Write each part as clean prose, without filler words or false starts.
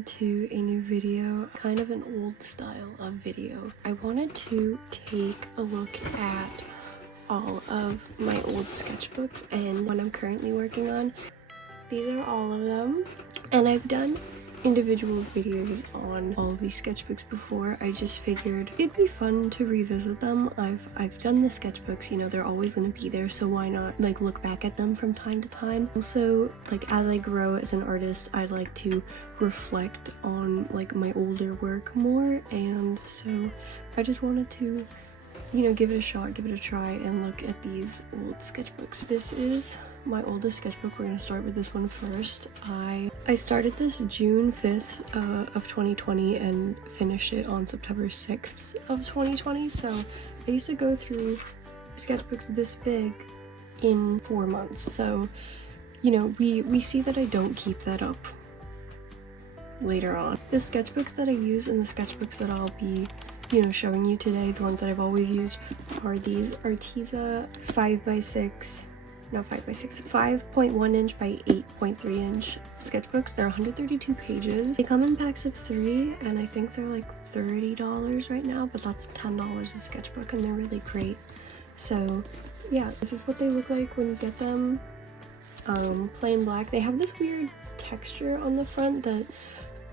welcome to a new video, kind of an old style of video. I wanted to take a look at all of my old sketchbooks and what I'm currently working on. These are all of them, and I've done individual videos on all of these sketchbooks before. I just figured it'd be fun to revisit them. I've done the sketchbooks, you know, they're always going to be there, so why not like look back at them from time to time. Also, like as I grow as an artist, I'd like to reflect on like my older work more, and so I just wanted to, you know, give it a shot, give it a try, and look at these old sketchbooks. This is my oldest sketchbook. We're going to start with this one first. I started this June 5th of 2020 and finished it on September 6th of 2020, so I used to go through sketchbooks this big in 4 months, so you know, we see that I don't keep that up later on. The sketchbooks that I use and the sketchbooks that I'll be, you know, showing you today, the ones that I've always used, are these Arteza 5.1 inch by 8.3 inch sketchbooks. They're 132 pages. They come in packs of 3, and I think they're like $30 right now, but that's $10 a sketchbook, and they're really great. So yeah, this is what they look like when you get them. Plain black. They have this weird texture on the front that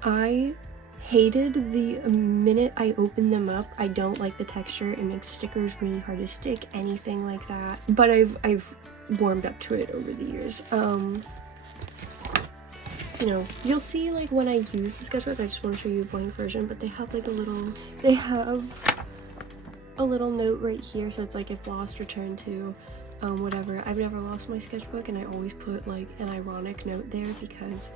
I hated the minute I opened them up. I don't like the texture. It makes stickers really hard to stick, anything like that. But I've warmed up to it over the years. You know, you'll see like when I use the sketchbook, I just want to show you a blank version, but they have like a little note right here, so it's like if lost, return to, whatever. I've never lost my sketchbook, and I always put like an ironic note there because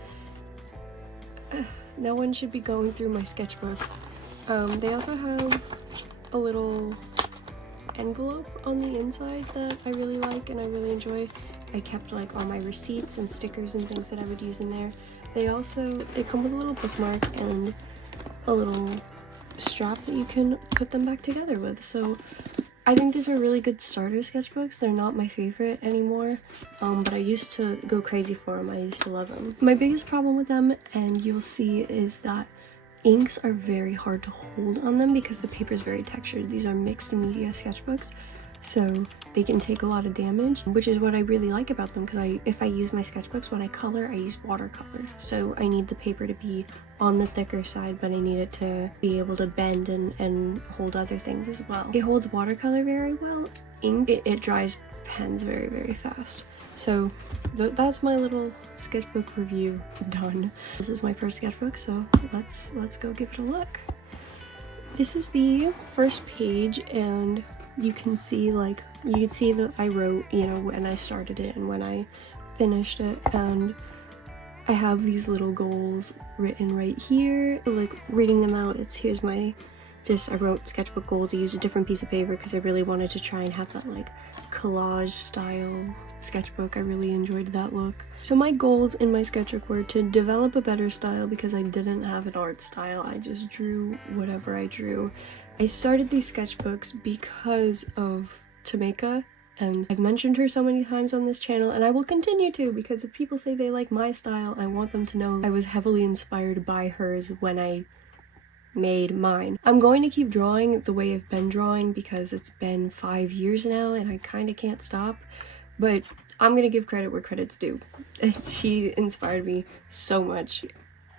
no one should be going through my sketchbook. They also have a little envelope on the inside that I really like and I really enjoy. I kept like all my receipts and stickers and things that I would use in there. They come with a little bookmark and a little strap that you can put them back together with. So I think these are really good starter sketchbooks. They're not my favorite anymore, but I used to go crazy for them. I used to love them. My biggest problem with them, and you'll see, is that inks are very hard to hold on them because the paper is very textured. These are mixed media sketchbooks, so they can take a lot of damage, which is what I really like about them, because if I use my sketchbooks, when I color, I use watercolor. So I need the paper to be on the thicker side, but I need it to be able to bend and hold other things as well. It holds watercolor very well. Ink, it dries pens very, very fast. So that's my little sketchbook review done. This is my first sketchbook, so let's go give it a look. This is the first page, and you can see that I wrote, you know, when I started it and when I finished it, and I have these little goals written right here. Like reading them out, I wrote sketchbook goals. I used a different piece of paper because I really wanted to try and have that like collage style sketchbook. I really enjoyed that look. So my goals in my sketchbook were to develop a better style because I didn't have an art style. I just drew whatever I drew. I started these sketchbooks because of Tameka, and I've mentioned her so many times on this channel, and I will continue to, because if people say they like my style, I want them to know I was heavily inspired by hers when I made mine. I'm going to keep drawing the way I've been drawing because it's been 5 years now and I kind of can't stop, but I'm gonna give credit where credit's due. She inspired me so much.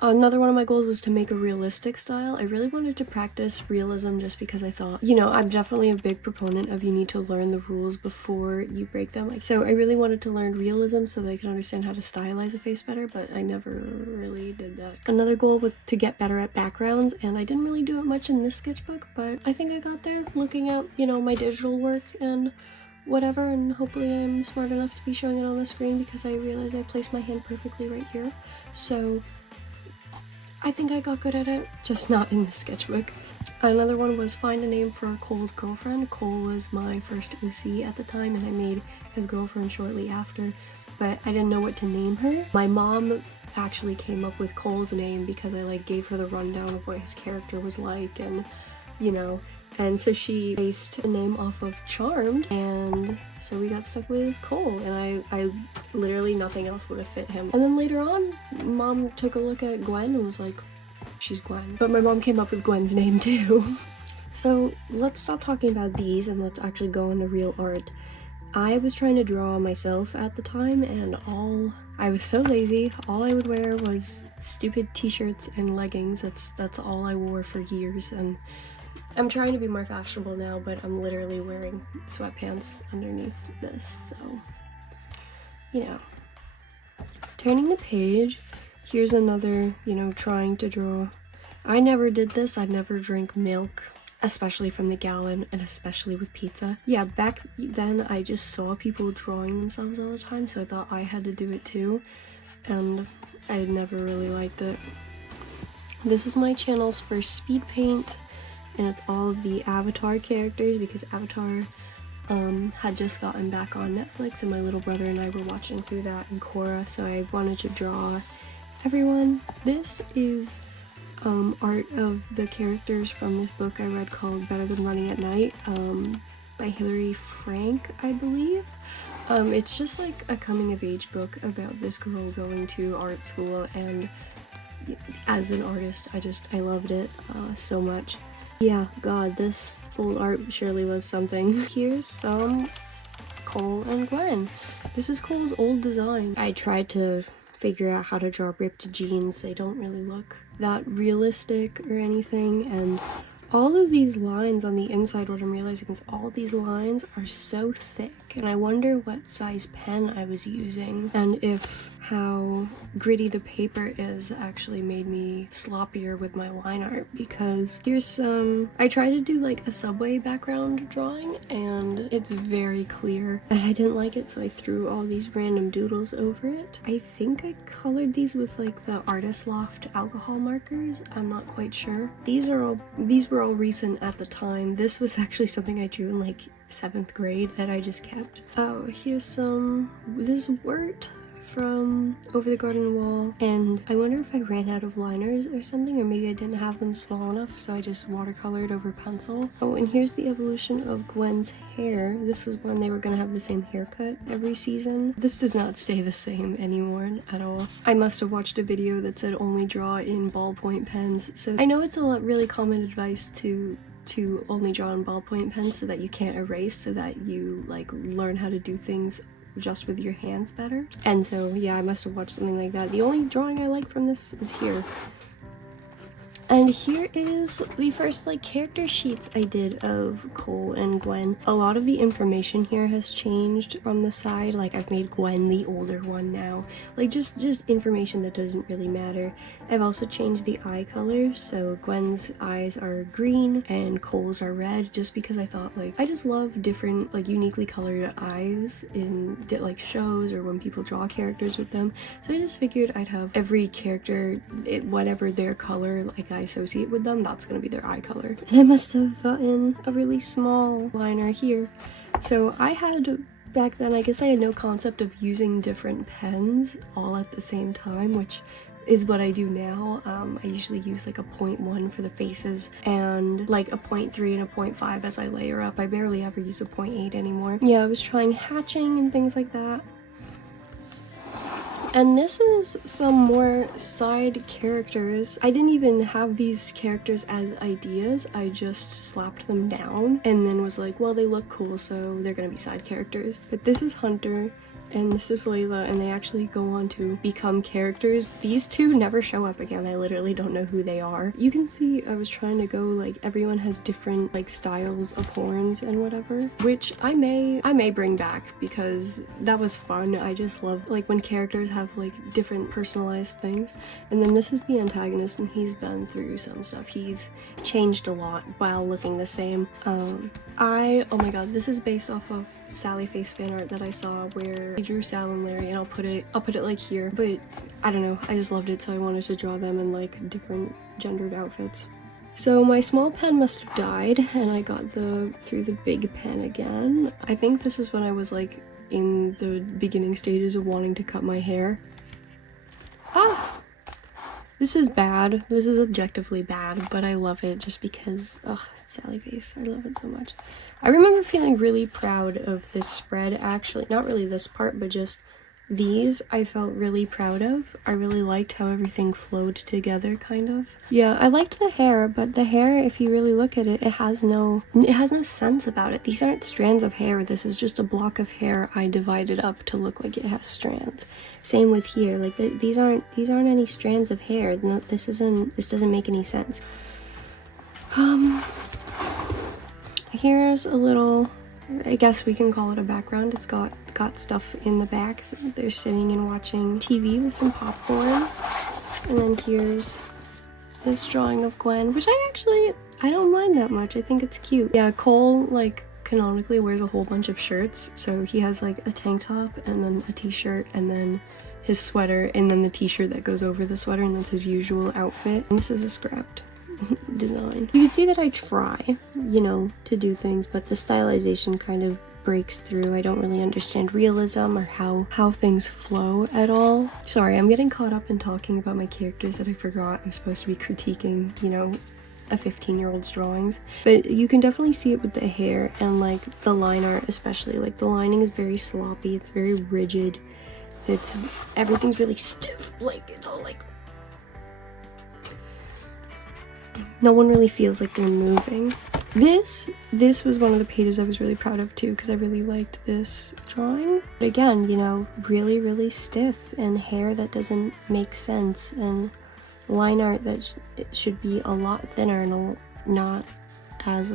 Another one of my goals was to make a realistic style. I really wanted to practice realism just because I thought, you know, I'm definitely a big proponent of you need to learn the rules before you break them. So I really wanted to learn realism so that I could understand how to stylize a face better, but I never really did that. Another goal was to get better at backgrounds, and I didn't really do it much in this sketchbook, but I think I got there looking at, you know, my digital work and whatever, and hopefully I'm smart enough to be showing it on the screen because I realized I placed my hand perfectly right here. So I think I got good at it, just not in the sketchbook. Another one was find a name for Cole's girlfriend. Cole was my first OC at the time, and I made his girlfriend shortly after, but I didn't know what to name her. My mom actually came up with Cole's name because I like gave her the rundown of what his character was like, and you know, And so she based the name off of Charmed, and so we got stuck with Cole, and I literally nothing else would have fit him. And then later on, Mom took a look at Gwen and was like, she's Gwen. But my mom came up with Gwen's name too. So let's stop talking about these and let's actually go on to real art. I was trying to draw myself at the time, and I was so lazy. All I would wear was stupid t-shirts and leggings. That's all I wore for years, and I'm trying to be more fashionable now, but I'm literally wearing sweatpants underneath this, so, you know. Turning the page, here's another, you know, trying to draw. I never did this. I never drank milk, especially from the gallon, and especially with pizza. Yeah, back then I just saw people drawing themselves all the time, so I thought I had to do it too, and I never really liked it. This is my channel's first speed paint, and it's all of the Avatar characters, because Avatar had just gotten back on Netflix, and my little brother and I were watching through that and Korra, so I wanted to draw everyone. This is art of the characters from this book I read called Better Than Running at Night, by Hilary Frank, I believe. It's just like a coming-of-age book about this girl going to art school, and as an artist, I loved it so much. Yeah, god, this old art surely was something. Here's some Cole and Gwen. This is Cole's old design. I tried to figure out how to draw ripped jeans. They don't really look that realistic or anything, and all of these lines on the inside, what I'm realizing is all these lines are so thick, and I wonder what size pen I was using, and if how gritty the paper is actually made me sloppier with my line art, because here's some, I tried to do like a subway background drawing, and it's very clear, and I didn't like it, so I threw all these random doodles over it. I think I colored these with like the Artist Loft alcohol markers, I'm not quite sure. These were all recent at the time. This was actually something I drew in like 7th grade that I just kept. Oh, here's this wort from Over the Garden Wall, and I wonder if I ran out of liners or something, or maybe I didn't have them small enough, so I just watercolored over pencil. Oh, and here's the evolution of Gwen's hair. This was when they were gonna have the same haircut every season. This does not stay the same anymore at all. I must have watched a video that said only draw in ballpoint pens, so I know it's a really common advice to only draw in ballpoint pens so that you can't erase, so that you like learn how to do things just with your hands better. And so yeah, I must have watched something like that. The only drawing I like from this is here. And here is the first like character sheets I did of Cole and Gwen. A lot of the information here has changed from the side. Like I've made Gwen the older one now. Like just information that doesn't really matter. I've also changed the eye colors. So Gwen's eyes are green and Cole's are red, just because I thought like I just love different like uniquely colored eyes in like shows or when people draw characters with them. So I just figured I'd have every character, whatever their color like I associate with them, that's gonna be their eye color. And I must have gotten a really small liner here. So I had, back then, I guess I had no concept of using different pens all at the same time, which is what I do now. I usually use like a 0.1 for the faces and like a 0.3 and a 0.5 as I layer up. I barely ever use a 0.8 anymore. Yeah, I was trying hatching and things like that. And this is some more side characters. I didn't even have these characters as ideas, I just slapped them down and then was like, well, they look cool, so they're gonna be side characters. But this is Hunter, and this is Layla, and they actually go on to become characters. These two never show up again. I literally don't know who they are. You can see I was trying to go like everyone has different like styles of horns and whatever, which I may bring back because that was fun. I just love like when characters have like different personalized things. And then this is the antagonist, and he's been through some stuff. He's changed a lot while looking the same. Oh my god, this is based off of Sally Face fan art that I saw where I drew Sal and Larry, and I'll put it like here, but I don't know, I just loved it, so I wanted to draw them in like different gendered outfits. So my small pen must have died, and I got through the big pen again. I think this is when I was like in the beginning stages of wanting to cut my hair. Ah! This is bad. This is objectively bad, but I love it just because, ugh, Sally Face. I love it so much. I remember feeling really proud of this spread, actually. Not really this part, but just these I felt really proud of. I really liked how everything flowed together, kind of. Yeah, I liked the hair, but the hair, if you really look at it, it has no sense about it. These aren't strands of hair. This is just a block of hair I divided up to look like it has strands. Same with here. Like these aren't any strands of hair. No, this doesn't make any sense. Here's a little, I guess we can call it a background. It's got stuff in the back. So they're sitting and watching TV with some popcorn. And then here's this drawing of Gwen, which I don't mind that much. I think it's cute. Yeah, Cole, like, canonically wears a whole bunch of shirts. So he has like a tank top and then a t-shirt and then his sweater and then the t-shirt that goes over the sweater, and that's his usual outfit. And this is a scrapped design. You can see that I try, you know, to do things, but the stylization kind of breaks through. I don't really understand realism or how things flow at all. Sorry, I'm getting caught up in talking about my characters that I forgot I'm supposed to be critiquing, you know, a 15-year-old's drawings. But you can definitely see it with the hair and like the line art especially. Like the lining is very sloppy, it's very rigid. Everything's really stiff, like it's all like no one really feels like they're moving. This was one of the pages I was really proud of too, because I really liked this drawing. But again, you know, really stiff, and hair that doesn't make sense, and line art that should be a lot thinner and not as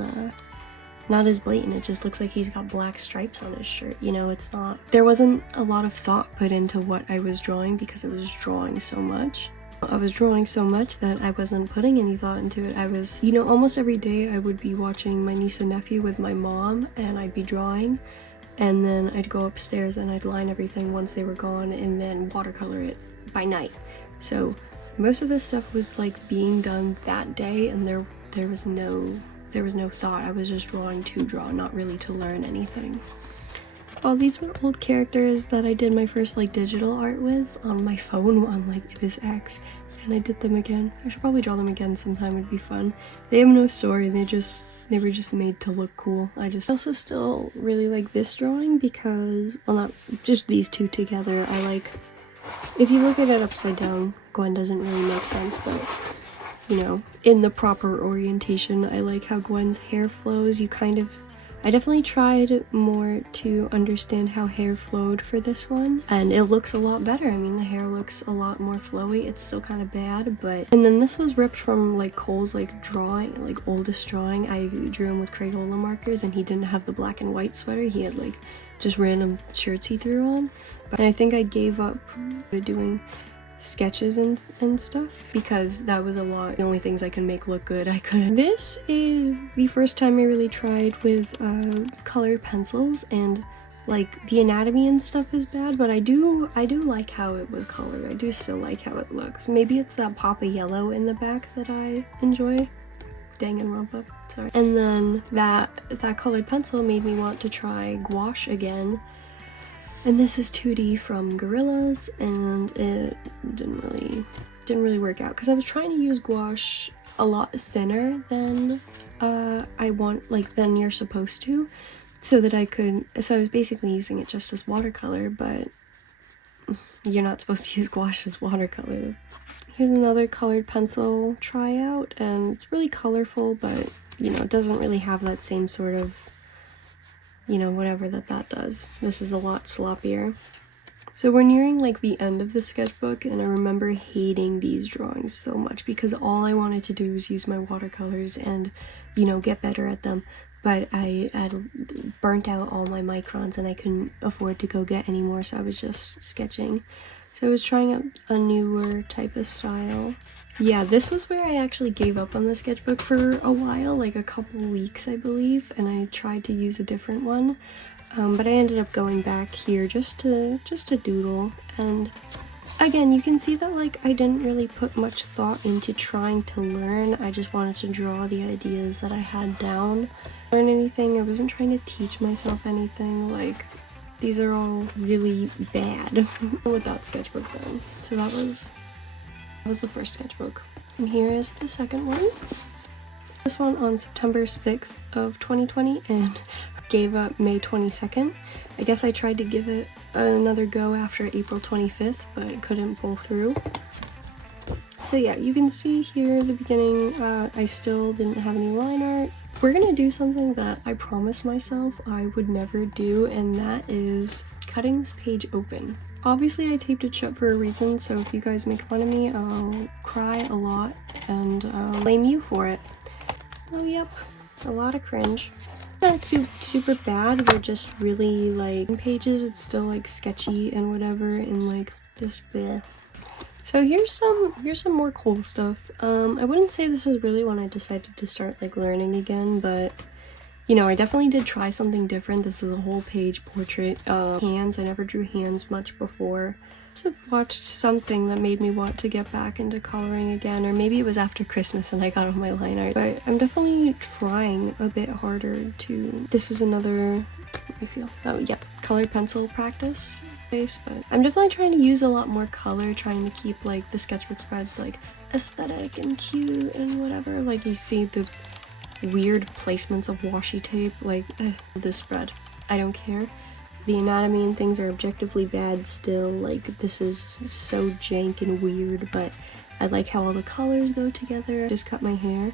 blatant. It just looks like he's got black stripes on his shirt, you know. It's not, there wasn't a lot of thought put into what I was drawing because I was drawing so much. I was drawing so much that I wasn't putting any thought into it. I was, you know, almost every day I would be watching my niece and nephew with my mom, and I'd be drawing, and then I'd go upstairs and I'd line everything once they were gone and then watercolor it by night. So most of this stuff was like being done that day, and there was no thought. I was just drawing to draw, not really to learn anything. Well, these were old characters that I did my first like digital art with on my phone on like Ibis X, and I did them again. I should probably draw them again sometime, it'd be fun. They have no story, they were just made to look cool. I also still really like this drawing because, well, not just these two together. I like, if you look at it upside down, Gwen doesn't really make sense, but you know, in the proper orientation, I like how Gwen's hair flows. I definitely tried more to understand how hair flowed for this one, and it looks a lot better. I mean, the hair looks a lot more flowy. It's still kind of bad, but... And then this was ripped from like Cole's like drawing, like oldest drawing. I drew him with Crayola markers, and he didn't have the black and white sweater. He had like just random shirts he threw on. But I think I gave up doing sketches and stuff because that was a lot. The only things I can make look good, I couldn't. This is the first time I really tried with colored pencils, and like the anatomy and stuff is bad, but I do like how it was colored. I do still like how it looks. Maybe it's that pop of yellow in the back that I enjoy. Dang and romp up, sorry. And then that colored pencil made me want to try gouache again. And this is 2D from Gorillas, and it didn't really work out because I was trying to use gouache a lot thinner than than you're supposed to, so I was basically using it just as watercolor, but you're not supposed to use gouache as watercolor. Here's another colored pencil tryout, and it's really colorful, but you know, it doesn't really have that same sort of, you know, whatever that does. This is a lot sloppier. So we're nearing like the end of the sketchbook, and I remember hating these drawings so much because all I wanted to do was use my watercolors and, you know, get better at them. But I had burnt out all my microns and I couldn't afford to go get any more, so I was just sketching. So I was trying out a newer type of style. Yeah, this was where I actually gave up on the sketchbook for a while, like a couple weeks I believe, and I tried to use a different one, but I ended up going back here just to doodle. And again, you can see that like I didn't really put much thought into trying to learn. I just wanted to draw the ideas that I had down. Learn anything, I wasn't trying to teach myself anything. Like, these are all really bad with that sketchbook then. So that was the first sketchbook. And here is the second one. This one on September 6th of 2020, and gave up May 22nd. I guess I tried to give it another go after April 25th, but couldn't pull through. So yeah, you can see here at the beginning, I still didn't have any line art. We're gonna do something that I promised myself I would never do, and that is cutting this page open. Obviously I taped it shut for a reason, so if you guys make fun of me, I'll cry a lot and blame you for it. Oh yep, a lot of cringe. Not super bad, they're just really like pages, it's still like sketchy and whatever, and like just bleh. So here's some more cool stuff. I wouldn't say this is really when I decided to start like learning again, but you know, I definitely did try something different. This is a whole page portrait of hands. I never drew hands much before. I've watched something that made me want to get back into coloring again, or maybe it was after Christmas and I got on my line art. But I'm definitely trying a bit harder to. This was another. I feel. Oh yep, colored pencil practice base, but I'm definitely trying to use a lot more color, trying to keep like the sketchbook spreads like aesthetic and cute and whatever. Like you see the weird placements of washi tape, like this spread. I don't care. The anatomy and things are objectively bad still, like this is so jank and weird, but I like how all the colors go together. I just cut my hair,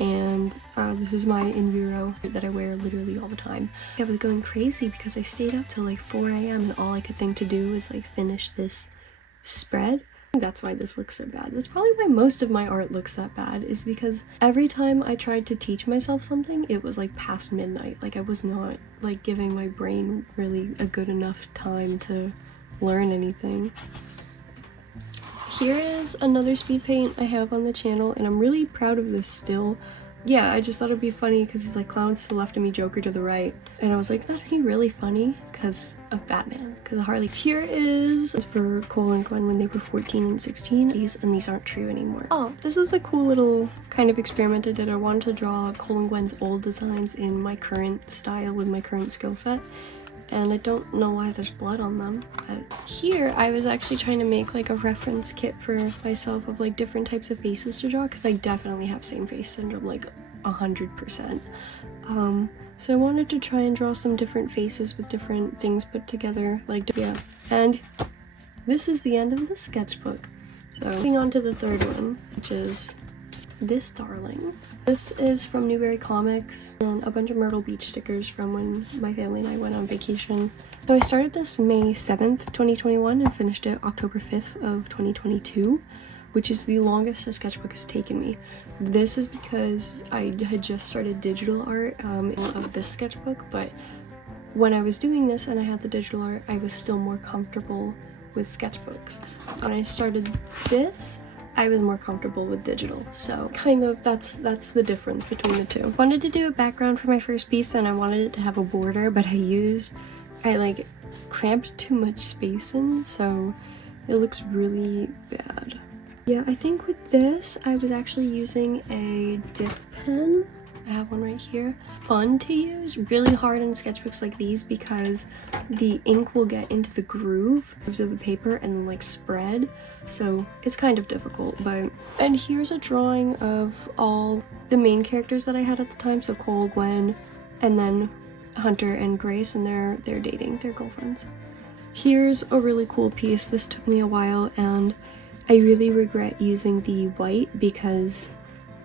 and this is my in Euro that I wear literally all the time. I was going crazy because I stayed up till like 4 a.m. and all I could think to do was like finish this spread. That's why this looks so bad. That's probably why most of my art looks that bad, is because every time I tried to teach myself something, it was like past midnight. Like I was not like giving my brain really a good enough time to learn anything. Here is another speed paint I have on the channel, and I'm really proud of this still. Yeah, I just thought it'd be funny because he's like clowns to the left of me, Joker to the right. And I was like, that'd be really funny because of Batman, because of Harley. Here is for Cole and Gwen when they were 14 and 16. And these aren't true anymore. Oh, this was a cool little kind of experiment I did. I wanted to draw Cole and Gwen's old designs in my current style with my current skill set. And I don't know why there's blood on them. But here, I was actually trying to make like a reference kit for myself of like different types of faces to draw, because I definitely have same face syndrome, like 100%. So I wanted to try and draw some different faces with different things put together, like, yeah. And this is the end of the sketchbook. So moving on to the third one, which is this darling. This is from Newberry Comics and a bunch of Myrtle Beach stickers from when my family and I went on vacation. So I started this May 7th, 2021 and finished it October 5th of 2022, which is the longest a sketchbook has taken me. This is because I had just started digital art of this sketchbook, but when I was doing this and I had the digital art, I was still more comfortable with sketchbooks. When I started this, I was more comfortable with digital, so kind of that's the difference between the two. I wanted to do a background for my first piece and I wanted it to have a border, but I like cramped too much space in, so it looks really bad. Yeah, I think with this, I was actually using a dip pen. I have one right here. Fun to use, really hard in sketchbooks like these because the ink will get into the groove of the paper and then like spread, so it's kind of difficult. And here's a drawing of all the main characters that I had at the time, so Cole, Gwen, and then Hunter and Grace, and they're dating, they're girlfriends. Here's a really cool piece. This took me a while and I really regret using the white because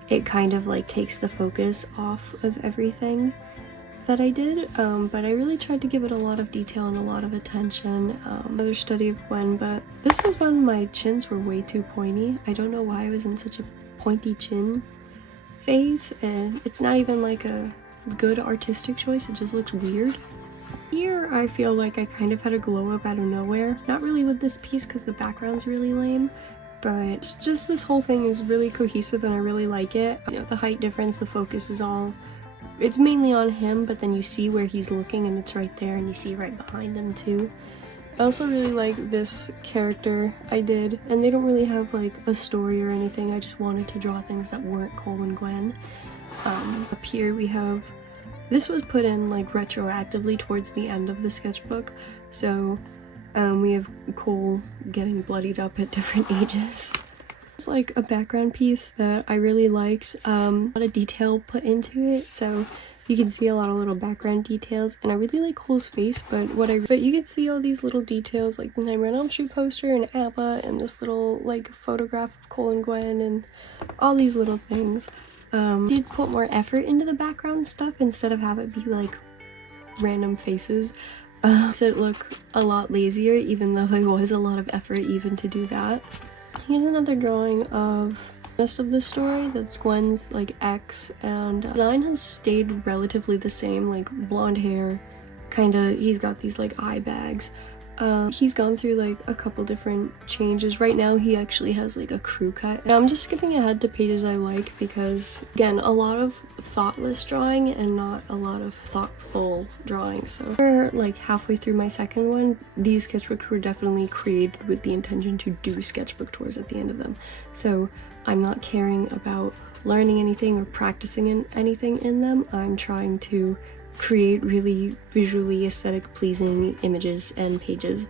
it kind of like takes the focus off of everything that I did, but I really tried to give it a lot of detail and a lot of attention. Another study of Gwen, but this was when my chins were way too pointy. I don't know why I was in such a pointy chin phase, and it's not even like a good artistic choice, it just looks weird. Here I feel like I kind of had a glow up out of nowhere. Not really with this piece because the background's really lame, but just this whole thing is really cohesive and I really like it. You know, the height difference, the focus is all, it's mainly on him, but then you see where he's looking and it's right there, and you see right behind him too. I also really like this character I did, and they don't really have like a story or anything. I just wanted to draw things that weren't Cole and Gwen. Up here we have, this was put in like retroactively towards the end of the sketchbook, so we have Cole getting bloodied up at different ages. It's like a background piece that I really liked, a lot of detail put into it, so you can see a lot of little background details, and I really like Cole's face, but you can see all these little details like the Nightmare on Elm Street poster and ABBA and this little like photograph of Cole and Gwen and all these little things. Did put more effort into the background stuff instead of have it be like random faces. So it look a lot lazier, even though it was a lot of effort even to do that. Here's another drawing of the rest of the story. That's Gwen's like ex, and design has stayed relatively the same, like blonde hair, kinda. He's got these like eye bags. He's gone through like a couple different changes. Right now he actually has like a crew cut. And I'm just skipping ahead to pages I like because, again, a lot of thoughtless drawing and not a lot of thoughtful drawing. So for like halfway through my second one, these sketchbooks were definitely created with the intention to do sketchbook tours at the end of them. So I'm not caring about learning anything or practicing anything in them. I'm trying to create really visually aesthetic pleasing images and pages,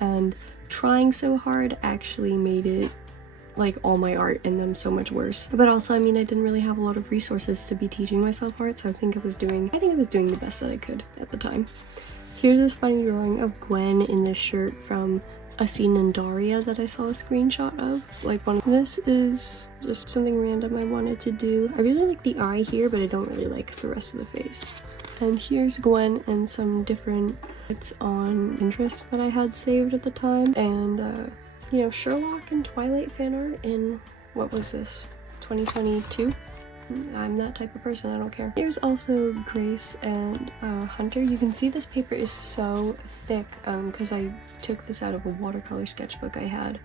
and trying so hard actually made it like all my art in them so much worse. But also, I mean, I didn't really have a lot of resources to be teaching myself art, so I think I was doing the best that I could at the time. Here's this funny drawing of Gwen in this shirt from a scene in Daria that I saw a screenshot of. This is just something random I wanted to do. I really like the eye here, but I don't really like the rest of the face. And here's Gwen and some different bits on Pinterest that I had saved at the time. And, you know, Sherlock and Twilight fan art in, what was this, 2022? I'm that type of person, I don't care. Here's also Grace and Hunter. You can see this paper is so thick because I took this out of a watercolor sketchbook I had.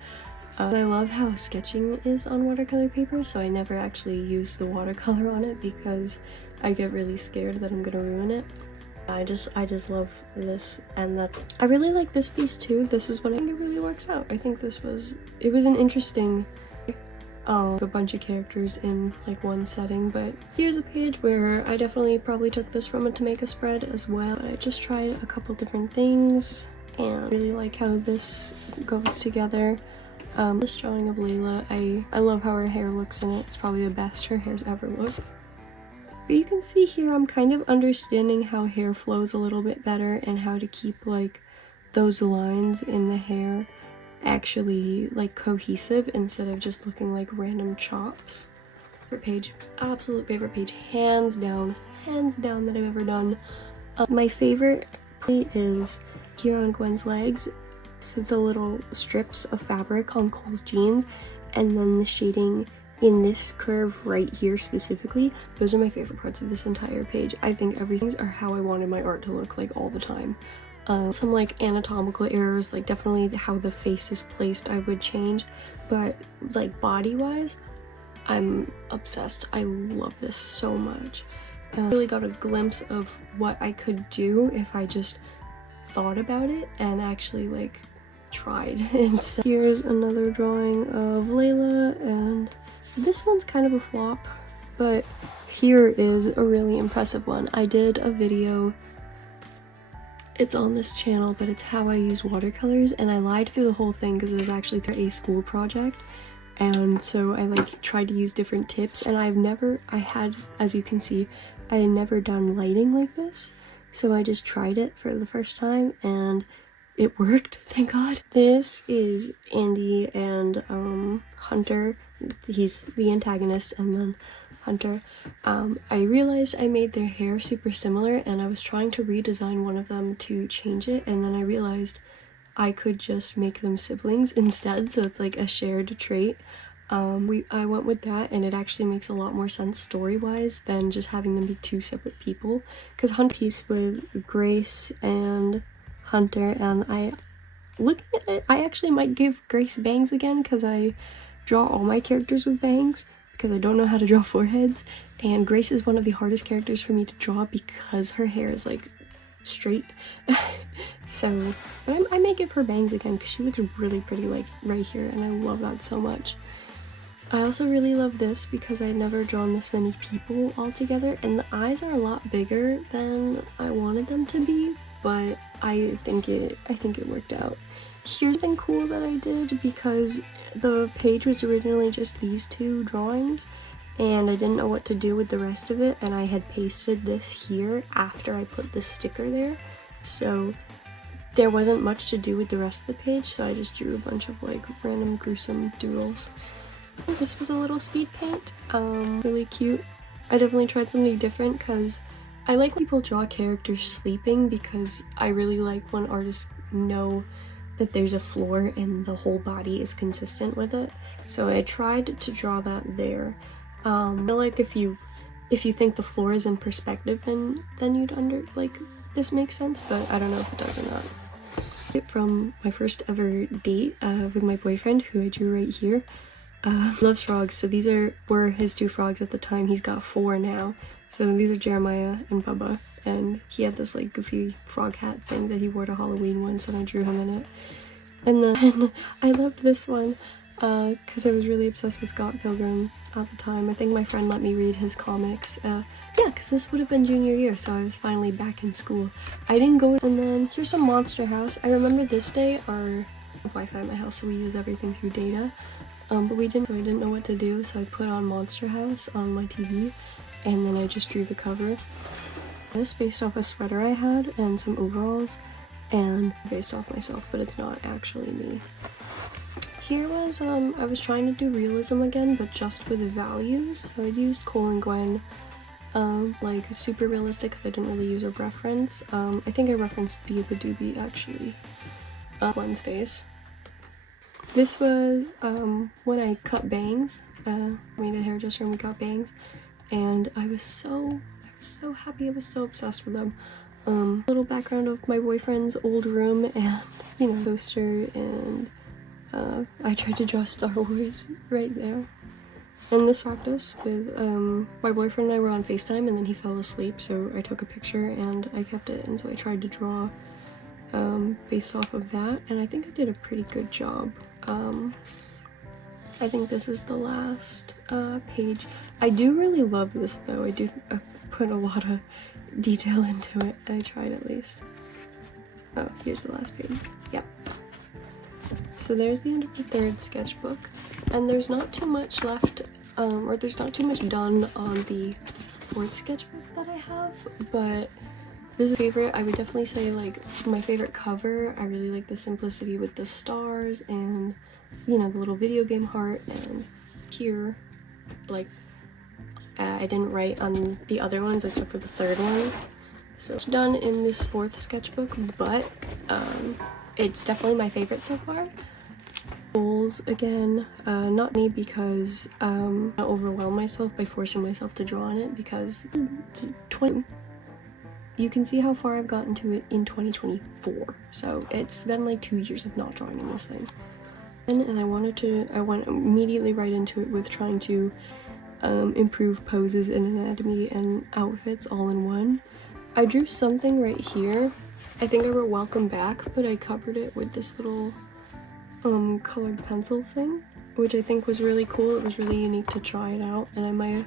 I love how sketching is on watercolor paper, so I never actually use the watercolor on it because I get really scared that I'm gonna ruin it. I just love this, and that I really like this piece too. This is what I think it really works out. I think it was an interesting a bunch of characters in like one setting. But here's a page where I definitely probably took this from a to make a spread as well. I just tried a couple different things and really like how this goes together. This drawing of Layla, I love how her hair looks in it. It's probably the best her hair's ever looked. But you can see here I'm kind of understanding how hair flows a little bit better and how to keep like those lines in the hair actually like cohesive instead of just looking like random chops. Favorite page, absolute favorite page, hands down that I've ever done. My favorite is here on Gwen's legs, the little strips of fabric on Cole's jeans, and then the shading in this curve right here specifically. Those are my favorite parts of this entire page. I think everything are how I wanted my art to look like all the time. Some like anatomical errors, like definitely how the face is placed I would change, but like body wise I'm obsessed. I love this so much. I really got a glimpse of what I could do if I just thought about it and actually like tried. And so here's another drawing of Layla, and this one's kind of a flop, but here is a really impressive one. I did a video, it's on this channel, but it's how I use watercolors, and I lied through the whole thing because it was actually through a school project, and so I like tried to use different tips, and as you can see, I had never done lighting like this, so I just tried it for the first time and it worked, thank God. This is Andy and Hunter. He's the antagonist, and then Hunter. I realized I made their hair super similar, and I was trying to redesign one of them to change it, and then I realized I could just make them siblings instead, so it's like a shared trait. I went with that, and it actually makes a lot more sense story-wise than just having them be two separate people, because Hunter piece with Grace and Hunter, and looking at it, I actually might give Grace bangs again because I draw all my characters with bangs because I don't know how to draw foreheads, and Grace is one of the hardest characters for me to draw because her hair is like straight. So but I may give her bangs again because she looks really pretty like right here, and I love that so much. I also really love this because I've never drawn this many people all together, and the eyes are a lot bigger than I wanted them to be, but I think it worked out. Here's something cool that I did because the page was originally just these two drawings, and I didn't know what to do with the rest of it, and I had pasted this here after I put the sticker there, so there wasn't much to do with the rest of the page, so I just drew a bunch of like random gruesome doodles. This was a little speed paint, really cute. I definitely tried something different because I like when people draw characters sleeping, because I really like when artists know that there's a floor and the whole body is consistent with it. So I tried to draw that there. I feel like if you think the floor is in perspective, then you'd this makes sense, but I don't know if it does or not. From my first ever date with my boyfriend, who I drew right here. Loves frogs, so these were his 2 frogs at the time. He's got 4 now. So these are Jeremiah and Bubba, and he had this like goofy frog hat thing that he wore to Halloween once, and I drew him in it. And then I loved this one because I was really obsessed with Scott Pilgrim at the time. I think my friend let me read his comics. Yeah, because this would have been junior year, so I was finally back in school. I didn't go. And then here's some Monster House. I remember this day our Wi-Fi at my house, so we use everything through data. But we didn't, so I didn't know what to do, so I put on Monster House on my TV, and then I just drew the cover. This based off a sweater I had and some overalls, and based off myself, but it's not actually me. Here was, I was trying to do realism again, but just with values. So I used Cole and Gwen, like super realistic because I didn't really use a reference. I think I referenced Biba Doobie actually. Gwen's face. This was when I cut bangs. Made a hairdresser and we got bangs, and I was so happy. I was so obsessed with them. Little background of my boyfriend's old room, and you know, poster, and I tried to draw Star Wars right there. And this practice with my boyfriend and I were on FaceTime, and then he fell asleep, so I took a picture and I kept it, and so I tried to draw based off of that, and I think I did a pretty good job. I think this is the last page. I do really love this though. I do put a lot of detail into it. I tried at least. Oh, here's the last page. Yep. So there's the end of the 3rd sketchbook, and there's not too much left, or there's not too much done on the 4th sketchbook that I have, but this is a favorite. I would definitely say like my favorite cover. I really like the simplicity with the stars and, you know, the little video game heart, and here, like, I didn't write on the other ones except for the 3rd one. So it's done in this 4th sketchbook, but it's definitely my favorite so far. Goals again, not me because I don't overwhelm myself by forcing myself to draw on it, because it's 20. You can see how far I've gotten to it in 2024, so it's been like 2 years of not drawing in this thing. And I went immediately right into it with trying to improve poses and anatomy and outfits all in one. I drew something right here. I think I wrote welcome back, but I covered it with this little colored pencil thing, which I think was really cool. It was really unique to try it out, and I might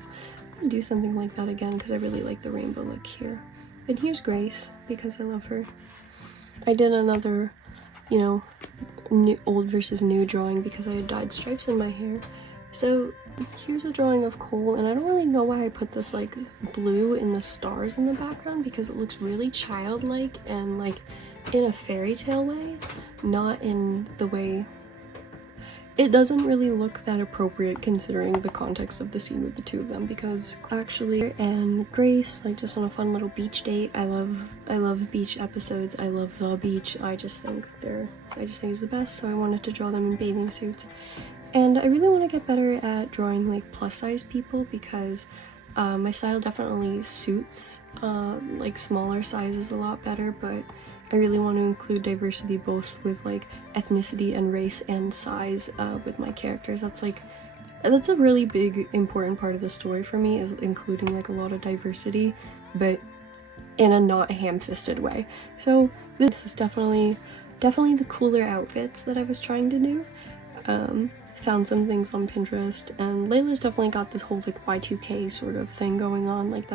do something like that again because I really like the rainbow look here. And here's Grace, because I love her. I did another, you know, old versus new drawing because I had dyed stripes in my hair. So here's a drawing of Cole, and I don't really know why I put this like blue in the stars in the background, because it looks really childlike and like in a fairy tale way, not in the way. It doesn't really look that appropriate considering the context of the scene with the 2 of them, because actually, and Grace, like just on a fun little beach date. I love beach episodes. I love the beach. I just think it's the best, so I wanted to draw them in bathing suits. And I really want to get better at drawing like plus size people, because my style definitely suits like smaller sizes a lot better, but I really want to include diversity both with like ethnicity and race and size with my characters. That's a really big important part of the story for me, is including like a lot of diversity, but in a not ham-fisted way. So this is definitely the cooler outfits that I was trying to do. Found some things on Pinterest, and Layla's definitely got this whole like Y2K sort of thing going on, like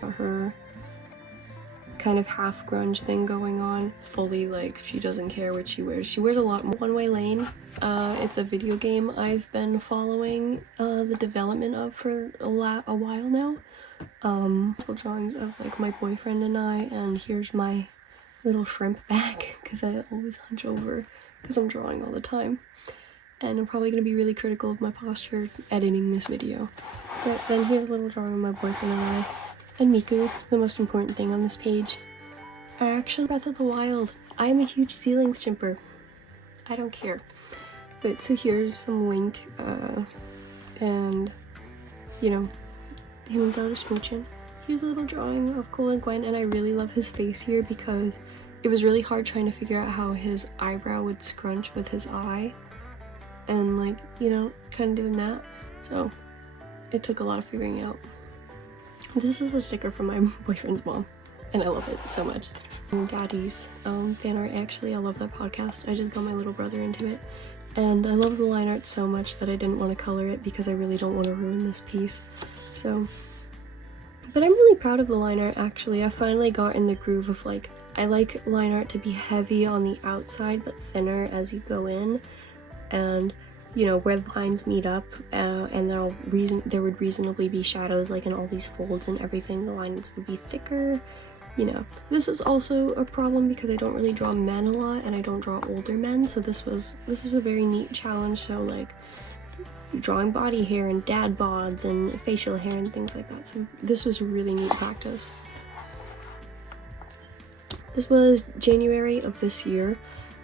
her kind of half grunge thing going on. Fully like she doesn't care what she wears. She wears a lot more. One Way Lane. It's a video game I've been following the development of for a while now. Little drawings of like my boyfriend and I, and here's my little shrimp bag because I always hunch over because I'm drawing all the time. And I'm probably going to be really critical of my posture editing this video. But then here's a little drawing of my boyfriend and I. And Miku, the most important thing on this page. I actually Breath of the Wild. I am a huge Zealing chimper. I don't care. But so here's some Link, and, you know, him and Zelda smooching. Here's a little drawing of Cole and Gwen, and I really love his face here because it was really hard trying to figure out how his eyebrow would scrunch with his eye. And like, you know, kind of doing that. So it took a lot of figuring out. This is a sticker from my boyfriend's mom, and I love it so much. Daddy's fan art, actually, I love that podcast. I just got my little brother into it. And I love the line art so much that I didn't want to color it because I really don't want to ruin this piece. So, but I'm really proud of the line art, actually. I finally got in the groove of like, I like line art to be heavy on the outside but thinner as you go in. And you know, where the lines meet up, and there would reasonably be shadows like in all these folds and everything, the lines would be thicker, you know. This is also a problem because I don't really draw men a lot and I don't draw older men, so this was a very neat challenge. So like drawing body hair and dad bods and facial hair and things like that, so this was a really neat practice. This was January of this year.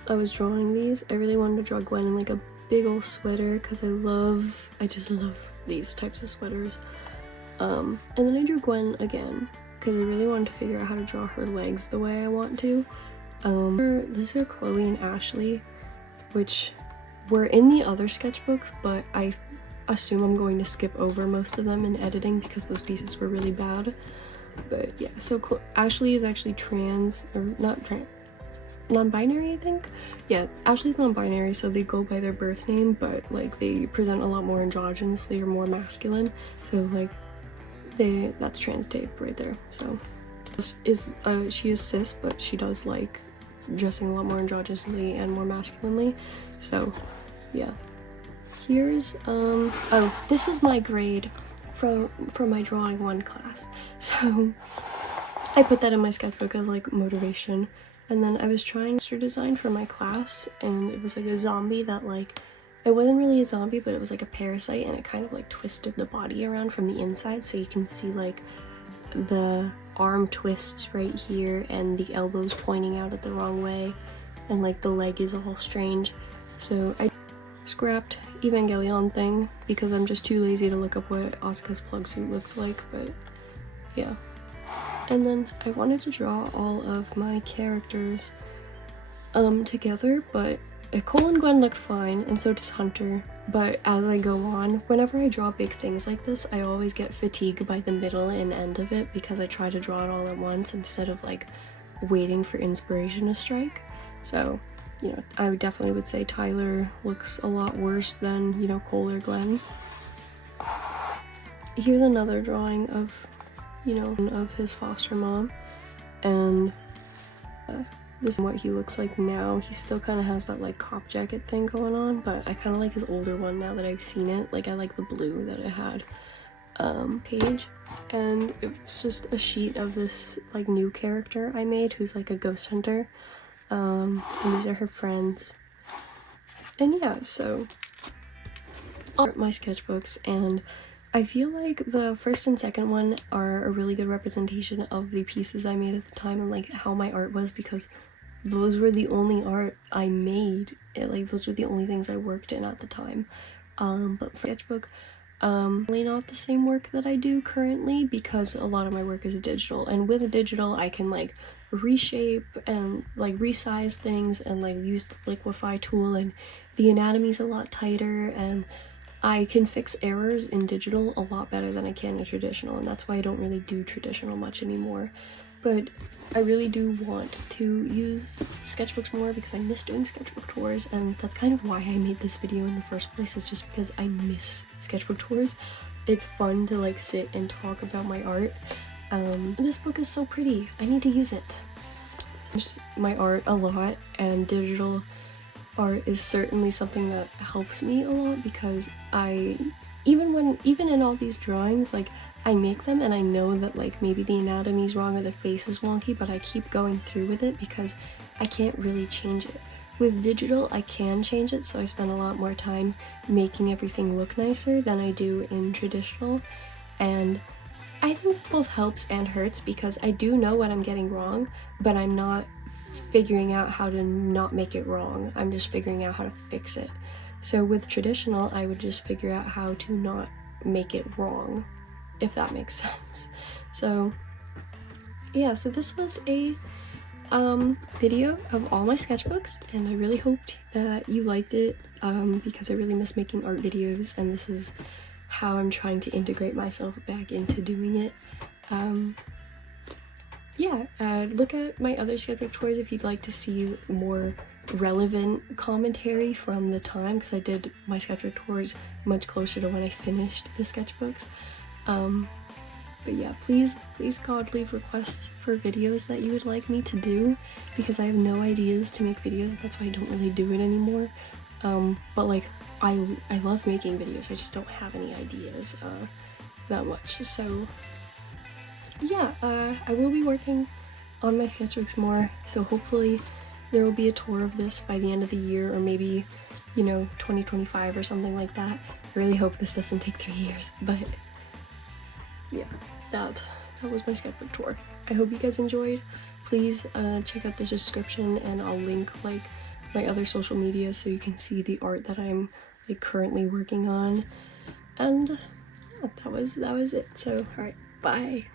I was drawing these. I really wanted to draw Gwen in like a big old sweater because I just love these types of sweaters. And then I drew Gwen again because I really wanted to figure out how to draw her legs the way I want to. These are Chloe and Ashley, which were in the other sketchbooks, but I assume I'm going to skip over most of them in editing because those pieces were really bad. But yeah, so Ashley is actually trans, or not trans, non-binary, I think. Yeah, Ashley's non-binary, so they go by their birth name, but like they present a lot more androgynously or more masculine, so like that's trans tape right there. So this is she is cis, but she does like dressing a lot more androgynously and more masculinely. So yeah, here's oh, this is my grade from my drawing 1 class, so I put that in my sketchbook as like motivation. And then I was trying to design for my class, and it was like a zombie that like, it wasn't really a zombie, but it was like a parasite, and it kind of like twisted the body around from the inside, so you can see like the arm twists right here and the elbows pointing out at the wrong way, and like the leg is all strange. So I scrapped Evangelion thing because I'm just too lazy to look up what Asuka's plug suit looks like, but yeah. And then I wanted to draw all of my characters together, but Cole and Gwen looked fine, and so does Hunter. But as I go on, whenever I draw big things like this, I always get fatigued by the middle and end of it because I try to draw it all at once instead of like waiting for inspiration to strike. So, you know, I definitely would say Tyler looks a lot worse than, you know, Cole or Gwen. Here's another drawing of, you know, of his foster mom, and this is what he looks like now. He still kind of has that like cop jacket thing going on, but I kind of like his older one now that I've seen it. Like I like the blue that it had page, and it's just a sheet of this like new character I made who's like a ghost hunter, and these are her friends. And yeah, so my sketchbooks, and I feel like the first and second one are a really good representation of the pieces I made at the time and like how my art was, because those were the only art I made. Like those were the only things I worked in at the time. But for sketchbook, really not the same work that I do currently because a lot of my work is digital, and with a digital I can like reshape and like resize things and like use the liquefy tool, and the anatomy's a lot tighter, and I can fix errors in digital a lot better than I can in traditional, and that's why I don't really do traditional much anymore. But I really do want to use sketchbooks more because I miss doing sketchbook tours, and that's kind of why I made this video in the first place, is just because I miss sketchbook tours. It's fun to like sit and talk about my art, This book is so pretty. I need to use it. My art a lot, and digital art is certainly something that helps me a lot because even in all these drawings, like, I make them and I know that like maybe the anatomy's wrong or the face is wonky, but I keep going through with it because I can't really change it. With digital, I can change it, so I spend a lot more time making everything look nicer than I do in traditional, and I think both helps and hurts because I do know what I'm getting wrong, but I'm not figuring out how to not make it wrong. I'm just figuring out how to fix it. So with traditional, I would just figure out how to not make it wrong, if that makes sense. So yeah, so this was a video of all my sketchbooks, and I really hoped that you liked it because I really miss making art videos, and this is how I'm trying to integrate myself back into doing it. Look at my other sketchbook tours if you'd like to see more relevant commentary from the time, because I did my sketchbook tours much closer to when I finished the sketchbooks. But yeah, please God, leave requests for videos that you would like me to do, because I have no ideas to make videos, and that's why I don't really do it anymore. But like, I love making videos, I just don't have any ideas that much. So yeah, I will be working on my sketchbooks more, so hopefully there will be a tour of this by the end of the year, or maybe, you know, 2025 or something like that. I really hope this doesn't take 3 years, but yeah, that was my sketchbook tour. I hope you guys enjoyed. Please check out the description, and I'll link like my other social media so you can see the art that I'm like currently working on. And yeah, that was it. So alright, bye.